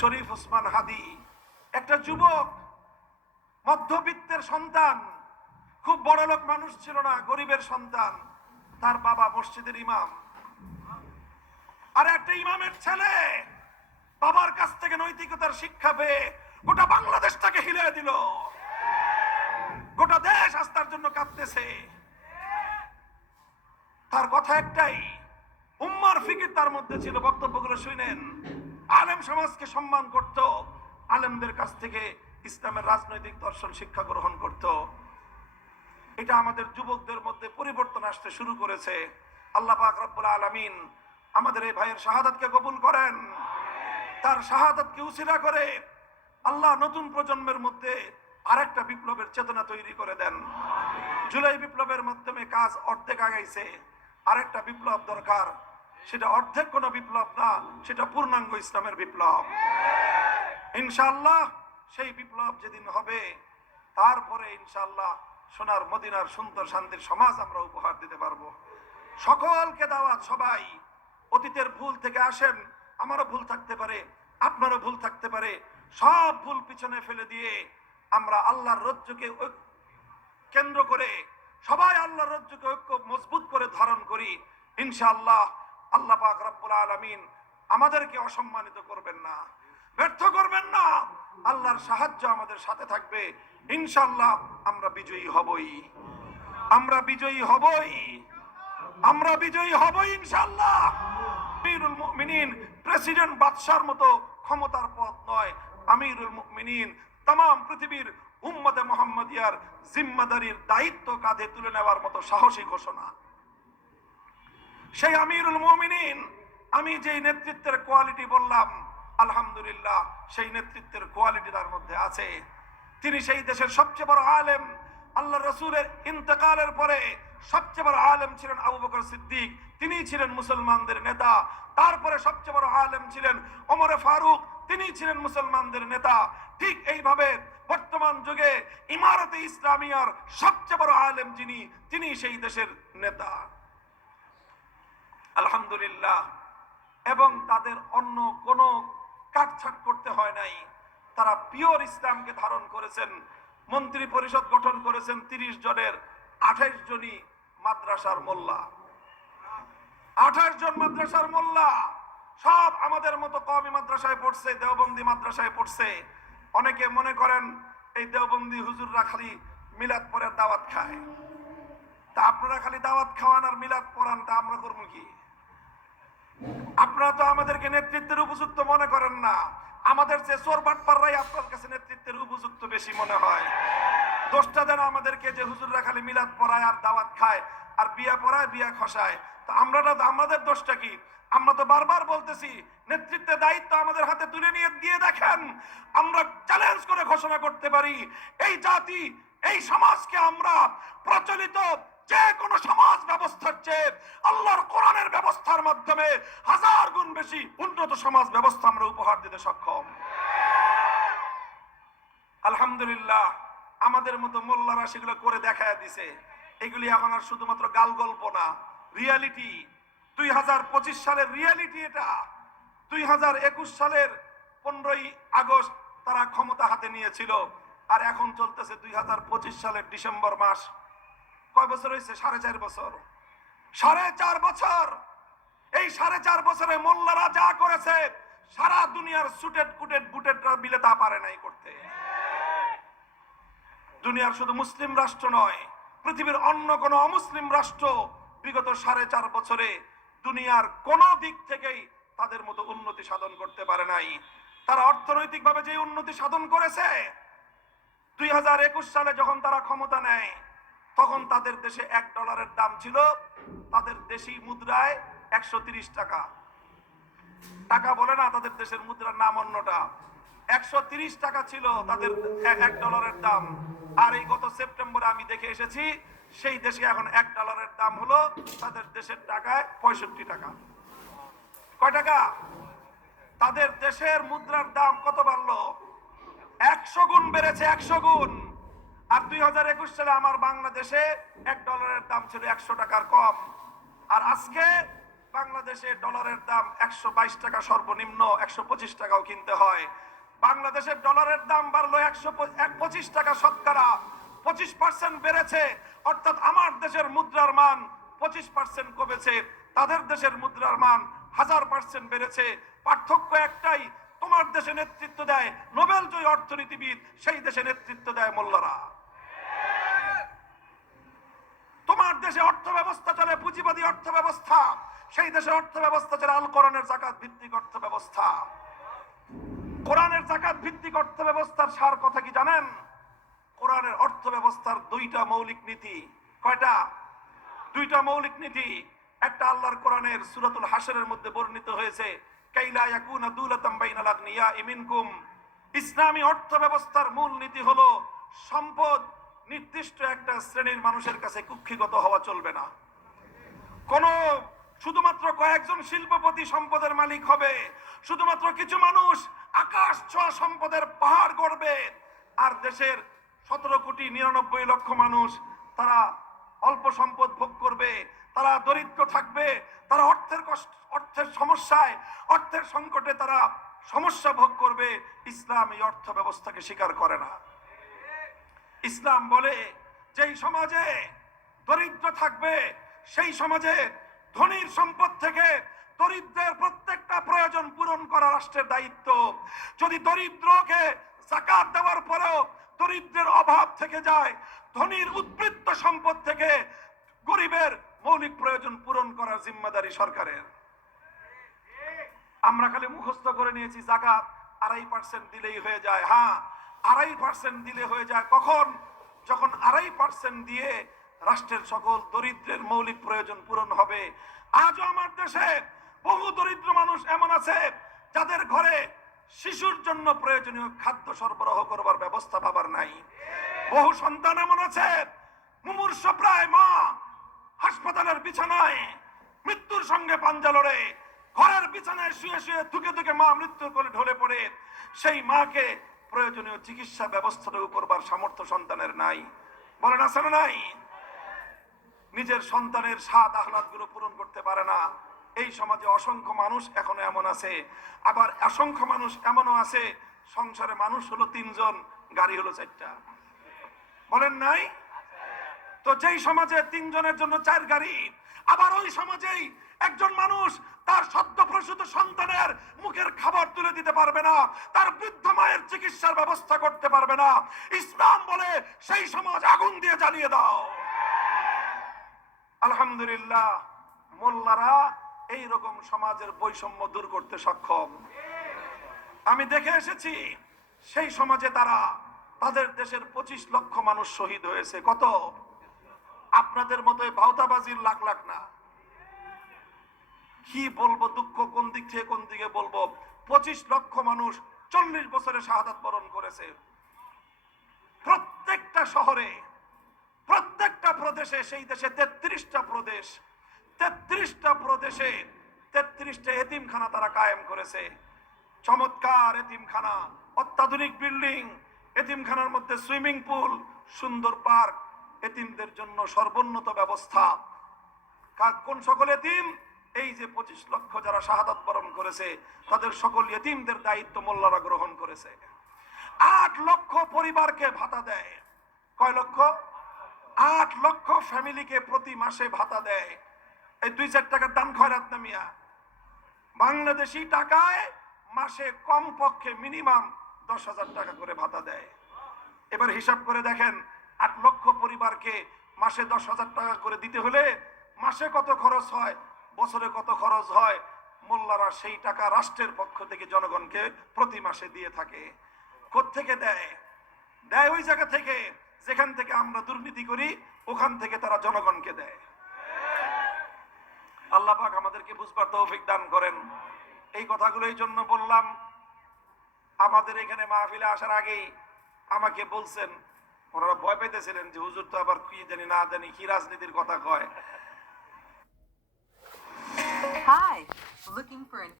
শরীফ ওসমান হাদি একটা যুবক, মধ্যবিত্তের সন্তান, খুব বড় লোক মানুষ ছিল না, গরিবের সন্তান। তার বাবা মসজিদের ইমাম, আর একটা ইমামের ছেলে বাবার কাছ থেকে নৈতিকতার শিক্ষা পেয়ে গোটা বাংলাদেশটাকে হিলিয়ে দিল। গোটা দেশ আস্থার জন্য কাঁদতেছে। তার কথা একটাই, উম্মার ফিকির তার মধ্যে ছিল। বক্তব্যগুলো শুনেন। আলেম সমাজকে সম্মান করত, আলেমদের কাছ থেকে ইসলামের রাজনৈতিক দর্শন শিক্ষা গ্রহণ করত। এটা আমাদের যুবকদের মধ্যে পরিবর্তন আসতে শুরু করেছে। আল্লাহ পাক রব্বুল আলামিন আমাদের এই ভাইয়ের শাহাদাতকে কবুল করেন। তার শাহাদাতকে উসিলা করে আল্লাহ নতুন প্রজন্মের মধ্যে আরেকটা বিপ্লবের চেতনা তৈরি করে দেন। জুলাই বিপ্লবের মাধ্যমে কাজ অর্ধেক আগাইছে, আরেকটা বিপ্লব দরকার। সেটা অর্ধেক কোনো বিপ্লব না, সেটা পূর্ণাঙ্গ ইসলামের বিপ্লব। ইনশাআল্লাহ সেই বিপ্লব যেদিন হবে, তারপরে ইনশাআল্লাহ সোনার মদিনার সুন্দর শান্তির সমাজ আমরা উপহার দিতে পারবো। সকলকে দাওয়াত, সবাই অতীতের ভুল থেকে আসেন। আমারও ভুল থাকতে পারে, আপনারও ভুল থাকতে পারে। সব ভুল পিছনে ফেলে দিয়ে আমরা আল্লাহর রজ্জুকে কেন্দ্র করে সবাই আল্লাহর রজ্জুকে ঐক্য মজবুত করে ধারণ করি। ইনশাআল্লাহ আল্লাহ পাক রব্বুল আলামিন আমাদেরকে অসম্মানিত করবেন না, ব্যর্থ করবেন না। আল্লাহর সাহায্য আমাদের সাথে থাকবে। ইনশাআল্লাহ আমরা বিজয়ী হবই, আমরা বিজয়ী হবই, আমরা বিজয়ী হবই ইনশাআল্লাহ। আমিরুল মুমিনিন প্রেসিডেন্ট বাদশার মতো ক্ষমতার পদ নয়। আমিরুল মুমিনিন तमाम পৃথিবীর উম্মতে মুহাম্মাদিয়ার জিম্মাদারির দায়িত্ব কাঁধে তুলে নেওয়ার মতো সাহসী ঘোষণা। সেই আমিরুল মুমিনিন, আমি যেই নেতৃত্বের কোয়ালিটি বললাম, আলহামদুলিল্লাহ সেই নেতৃত্বের কোয়ালিটি তার মধ্যে আছে। তিনি সেই দেশের সবচেয়ে বড় আলেম। আল্লাহ রাসূলের ইন্তেকালের পরে সবচেয়ে বড় আলেম ছিলেন আবু বকর সিদ্দিক, তিনি ছিলেন মুসলমানদের নেতা। তারপরে সবচেয়ে বড় আলেম ছিলেন ওমর ফারুক, তিনি ছিলেন মুসলমানদের নেতা। ঠিক এইভাবে বর্তমান যুগে ইমারতে ইসলামিয়ার সবচেয়ে বড় আলেম যিনি, তিনি সেই দেশের নেতা, আলহামদুলিল্লাহ। এবং তাদের অন্য কোনো কাটছাট করতে হয় নাই। তারা পিওর ইসলামকে ধারণ করেছেন। মন্ত্রী পরিষদ গঠন করেছেন 30 জনের, 28 জনই মাদ্রাসার মোল্লা। 28 জন মাদ্রাসার মোল্লা, সব আমাদের মতো কওমি মাদ্রাসায় পড়ছে, দেওবন্দি মাদ্রাসায় পড়ছে। অনেকে মনে করেন এই দেওবন্দি হুজুররা খালি মিলাদ পরে দাওয়াত খায়। তা আপনারা খালি দাওয়াত খাওয়ান আর মিলাদ পড়ান, তা আমরা করবো কি? আপনারা তো আমাদেরকে নেতৃত্বের উপযুক্ত মনে করেন না। আমাদের যে চোর বাটপাররাই আপনার কাছে নেতৃত্বের উপযুক্ত বেশি মনে হয়। দোষটা দেন আমাদেরকে যে হুজুররা খালি মিলাদ পড়ায় আর দাওয়াত খায় আর বিয়া পড়ায় বিয়া খসায়। তো আমাদের দোষটা কি? আমরা তো বারবার বলতেছি নেতৃত্বের দায়িত্ব আমাদের হাতে তুলে নিয়ে দিয়ে দেখেন। আমরা চ্যালেঞ্জ করে ঘোষণা করতে পারি, এই জাতি, এই সমাজকে আমরা প্রচলিত যে কোনো সমাজ ব্যবস্থার চেয়ে আল্লাহর কোরআনের ব্যবস্থার মাধ্যমে 1000 গুণ বেশি উন্নত সমাজ ব্যবস্থা আমরা উপহার দিতে সক্ষম। আলহামদুলিল্লাহ আমাদের মতো মোল্লারা সেগুলো করে দেখায় দিছে। এগুলি এখন আর শুধুমাত্র গাল গল্প না, রিয়ালিটি। 2025 সালের রিয়ালিটি এটা। 2021 সালের 15ই আগস্ট তারা ক্ষমতা হাতে নিয়েছিল, আর এখন চলতেছে 2025 সালের ডিসেম্বর মাস। কয় বছর হয়েছে? 4.5 বছর। 4.5 বছর। এই 4.5 বছরে মোল্লারা যা করেছে সারা দুনিয়ার সুটেড কুটেড বুটেডরা মিলে তা পারে নাই করতে। দুনিয়ার শুধু মুসলিম রাষ্ট্র নয়, পৃথিবীর অন্য কোন অমুসলিম রাষ্ট্র বিগত 4.5 বছরে দুনিয়ার কোন দিক থেকেই তাদের মতো উন্নতি সাধন করতে পারে নাই। তারা অর্থনৈতিকভাবে যে উন্নতি সাধন করেছে, 2021 সালে যখন তারা ক্ষমতা নেয় তখন তাদের দেশে $1 দাম ছিল তাদের দেশি মুদ্রায় 130 টাকা। টাকা বলে না, তাদের দেশের মুদ্রার নাম অন্যটা। 130 টাকা ছিল তাদের $1 দাম। আর এই গত সেপ্টেম্বরে আমি দেখে এসেছি সেই দেশে এখন $1 দাম হলো তাদের দেশের টাকায় 65 টাকা। কয় টাকা? তাদের দেশের মুদ্রার দাম কত বাড়লো? 100 গুণ বেড়েছে, 100 গুণ। আর 2021 সালে আমার বাংলাদেশে $1 দাম ছিল 100 টাকার কম। আর আজকে বাংলাদেশে ডলারের দাম 122 টাকা সর্বনিম্ন, 125 টাকাও কিনতে হয়। বাংলাদেশের ডলারের দাম বাড়লো 125 টাকা, শতকরা 25% বেড়েছে। অর্থাৎ আমার দেশের মুদ্রার মান 25% কমেছে, তাদের দেশের মুদ্রার মান 1000% বেড়েছে। পার্থক্য একটাই, তোমার দেশে নেতৃত্ব দেয় নোবেল জয়ী অর্থনীতিবিদ, সেই দেশে নেতৃত্ব দেয় মোল্লারা। তোমার দেশে অর্থ ব্যবস্থা চলে পুঁজিবাদী অর্থ ব্যবস্থা, সেই দেশের অর্থ ব্যবস্থা চলে আল কোরআনের যাকাত ভিত্তিক অর্থ ব্যবস্থা। কোরআনের যাকাত ভিত্তিক অর্থ ব্যবস্থার সার কথা কি জানেন? কোরআনের অর্থ ব্যবস্থার দুইটা মৌলিক নীতি। কয়টা? দুইটা মৌলিক নীতি। একটা আল্লাহর কোরআনের সূরাতুল হাশরের মধ্যে বর্ণিত হয়েছে, কাইলা ইয়াকুনা দুলাতাম বাইনাল আগনিয়া মিনকুম। ইসলামী অর্থ ব্যবস্থার মূল নীতি হলো সম্পদ নির্দিষ্ট একটা শ্রেণীর মানুষের কাছে কুক্ষিগত হওয়া চলবে না। কোন শুধুমাত্র কয়েকজন শিল্পপতি সম্পদের মালিক হবে, শুধুমাত্র কিছু মানুষ আকাশ ছোঁয়া সম্পদের পাহাড় গড়বে, আর দেশের 17,99,00,000 মানুষ তারা অল্প সম্পদ ভোগ করবে, তারা দরিদ্র থাকবে, তারা অর্থের সমস্যায়, অর্থের সংকটে তারা সমস্যা ভোগ করবে। ইসলাম এই অর্থ ব্যবস্থাকে স্বীকার করে না। ইসলাম বলে যেই সমাজে দরিদ্র থাকবে সেই সমাজে ধনীর সম্পদ থেকে দরিদ্রের প্রত্যেকটা প্রয়োজন পূরণ করা রাষ্ট্রের দায়িত্ব। যদি দরিদ্রকে যাকাত দেওয়ার পরেও দরিদ্রের অভাব থেকে যায়, ধনীর উদ্বৃত্ত সম্পদ থেকে গরিবের মৌলিক প্রয়োজন পূরণ করার জিম্মাদারি সরকারের। আমরা খালি মুখস্থ করে নিয়েছি যাকাত 2.5% দিলেই হয়ে যায়। হ্যাঁ, 2.5% দিলে হয়ে যায়। কখন? যখন 2.5% দিয়ে রাষ্ট্রের সকল দরিদ্রের মৌলিক প্রয়োজন পূরণ হবে। আজও আমার দেশে বহু দরিদ্র মানুষ এমন আছে যাদের ঘরে শিশুর জন্য প্রয়োজনীয় খাদ্য সরবরাহ করবার ব্যবস্থা পাবার নাই। বহু সন্তান এমন আছে মুমূর্ষ প্রায় মা হাসপাতালের বিছানায় মৃত্যুর সঙ্গে পাঞ্জা লড়ে, ঘরের বিছানায় শুয়ে শুয়ে ধুকে ধুকে মা মৃত্যুর কোলে ঢলে পড়ে, সেই মাকে প্রয়োজনীয় চিকিৎসা ব্যবস্থাটুকু করবার সামর্থ্য সন্তানের নাই। বলেন আছে না নাই? নিজের সন্তানের স্বাদ আহ্লাদ গুলো পূরণ করতে পারে না। এই সমাজে অসংখ্য মানুষ এখনো এমন আছে। আবার অসংখ্য মানুষ এমনও আছে সংসারে মানুষ হলো 3 জন, গাড়ি হলো 4টা। বলেন নাই? তো যেই সমাজে 3 জনের জন্য 4 গাড়ি, আবার ওই সমাজেই একজন মানুষ তার সদ্য প্রসূত সন্তানের মুখের খাবার তুলে দিতে পারবে না, তার বৃদ্ধ মায়ের চিকিৎসার ব্যবস্থা করতে পারবে না। ইসলাম বলে সেই সমাজ আগুন দিয়ে জ্বালিয়ে দাও। আলহামদুলিল্লাহ, মোল্লারা এই রকম সমাজের বৈষম্য দূর করতে সক্ষম। আমি দেখে এসেছি সেই সমাজে তাদের দেশের 25 লক্ষ মানুষ শহীদ হয়েছে। কত? আপনাদের মতো ভাওতাবাজির লাখ লাখ না। কি বলবো, দুঃখ কোন দিক থেকে কোন দিকে বলবো। 25 লক্ষ মানুষ 40 বছরে শাহাদাত বরণ করেছে। প্রত্যেকটা শহরে, প্রত্যেকটা প্রদেশে, সেই দেশে 33টা প্রদেশ, 33টা প্রদেশে 33টা এতিমখানা তারা কায়েম করেছে। চমৎকার এতিমখানা, অত্যাধুনিক বিল্ডিং, এতিমখানার মধ্যে সুইমিং পুল, সুন্দর পার্ক, এতিমদের জন্য সর্বোন্নত ব্যবস্থা। কোন সকল এতিম? এই যে 25 লক্ষ যারা শাহাদাত বরণ করেছে তাদের সকল এতিমদের দায়িত্ব মোল্লারা গ্রহণ করেছে। 8 লক্ষ পরিবারকে ভাতা দেয়। কয় লক্ষ? 8 লক্ষ ফ্যামিলিকে প্রতি মাসে ভাতা দেয়। এই 2-4 টাকার দান খয়রাত না মিয়া। বাংলাদেশি টাকায় মাসে কমপক্ষে মিনিমাম 10,000 টাকা করে ভাতা দেয়। এবার হিসাব করে দেখেন, 8 লক্ষ পরিবারকে মাসে 10,000 টাকা করে দিতে হলে মাসে কত খরচ হয়, বছরে কত খরচ হয়। মোল্লারা সেই টাকা রাষ্ট্রের পক্ষ থেকে জনগণকে প্রতি মাসে দিয়ে থাকে। কোত্থেকে দেয়? দেয় ওই জায়গা থেকে যেখান থেকে আমরা দুর্নীতি করি, ওখান থেকে তারা জনগণকে দেয়। আল্লাহ পাক আমাদেরকে বুঝবার তৌফিক দান করেন। এই কথাগুলো এই জন্য বললাম, আমাদের এখানে মাহফিলে আসার আগেই আমাকে বলছেন, ওনারা ভয় পেতেছিলেন যে হুজুর তো আবার কি জানি না জানি কি রাজনীতির কথা কয়। Hi, looking for an